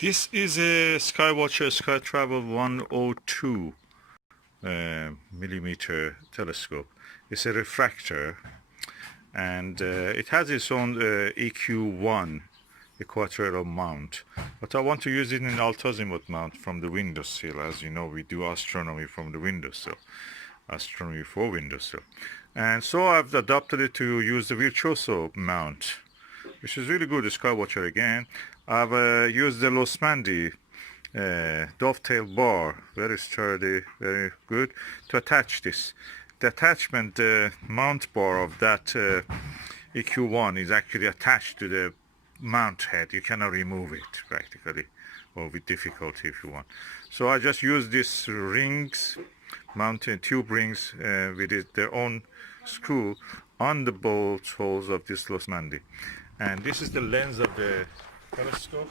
This is a SkyWatcher SkyTravel 102 millimeter telescope. It's a refractor, and it has its own EQ1 equatorial mount, but I want to use it in altazimuth mount from the windowsill. As you know, we do astronomy from the windowsill, astronomy for windowsill, and so I've adopted it to use the virtuoso mount, which is really good. The SkyWatcher again. I've used the Losmandy dovetail bar, very sturdy, very good, to attach this. The attachment mount bar of that EQ1 is actually attached to the mount head. You cannot remove it practically, or with difficulty if you want. So I just use these rings, mounted tube rings with their own screw on the bolt holes of this Losmandy. And this is the lens of the telescope.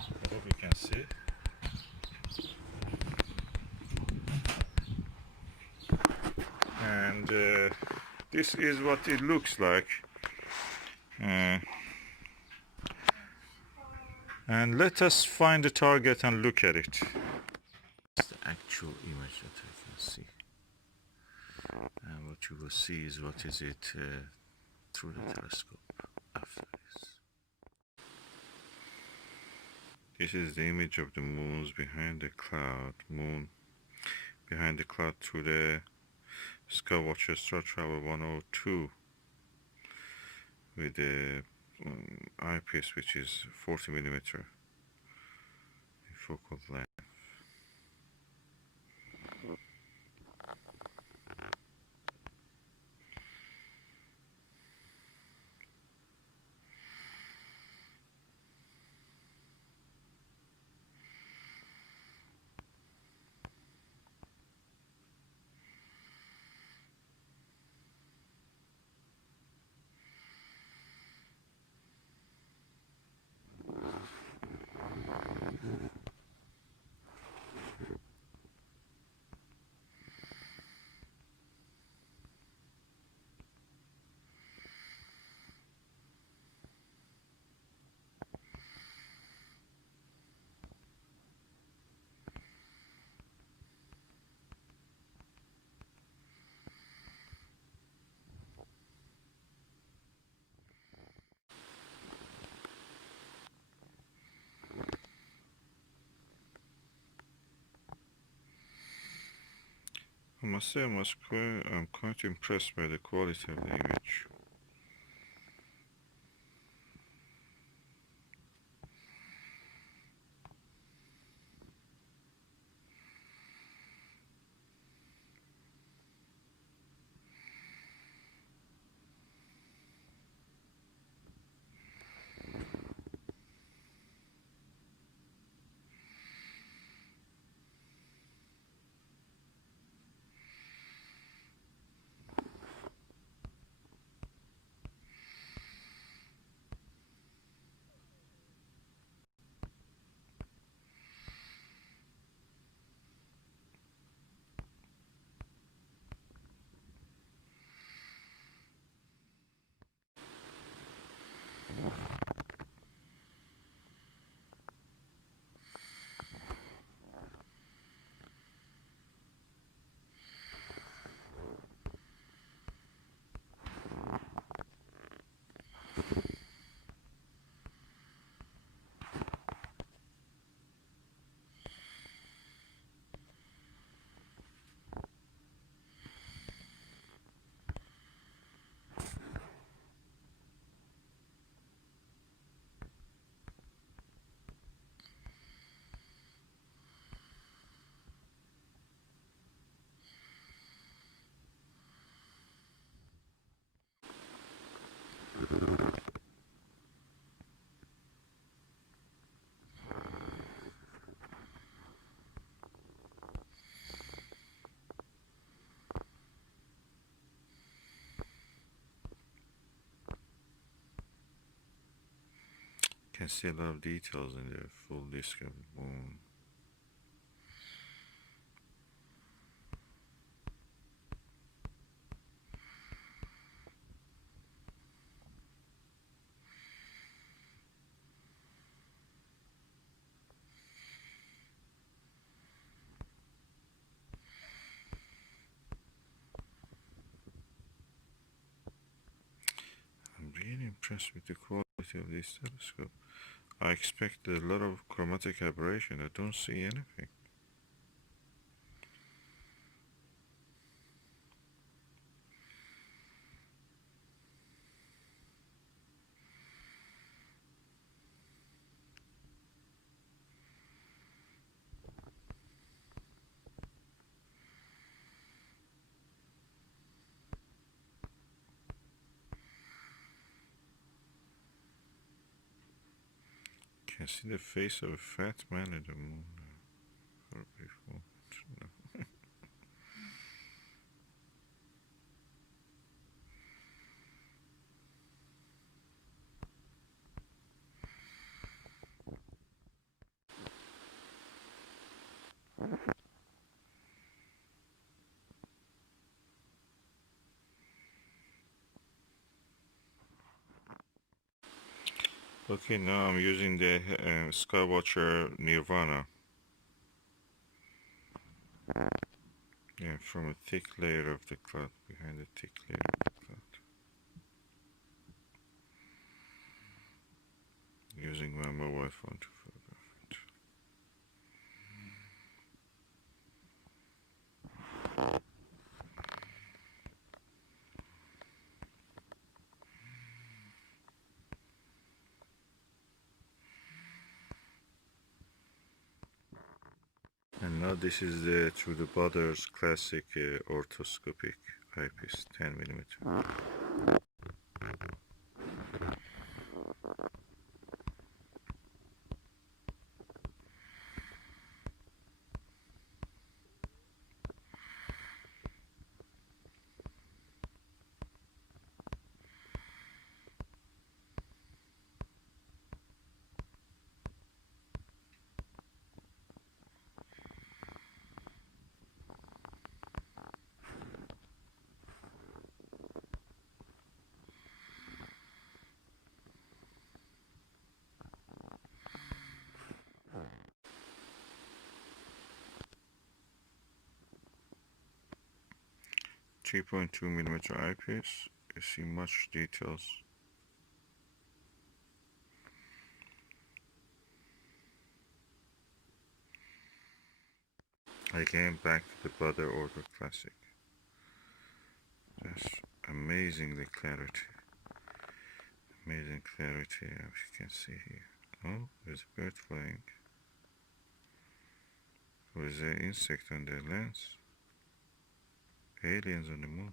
I hope you can see. And this is what it looks like. And let us find the target and look at it. It's the actual image that I can see. And what you will see is what is it through the telescope after this. This is the image of the moons behind the cloud. Moon behind the cloud through the SkyWatcher Startravel 102 with the eyepiece, which is 40 millimeter focal length. I must say I'm quite impressed by the quality of the image. You can see a lot of details in the full disk of the moon. really impressed with the quality of this telescope. I expected a lot of chromatic aberration. I don't see anything. Can see the face of a fat man in the moon. For a brief moment. No. Okay, now I'm using the SkyWatcher Nirvana. Yeah, from a thick layer of the cloud, behind a thick layer of the cloud. Using my mobile phone to photograph it. And now this is through the Baader's classic orthoscopic eyepiece, 10mm. .2mm eyepiece. You see much details. Again, back to the Baader Ortho Classic. That's amazingly clarity. Amazing clarity, as you can see here. Oh, there's a bird flying. There is an insect on the lens. Aliens on the moon.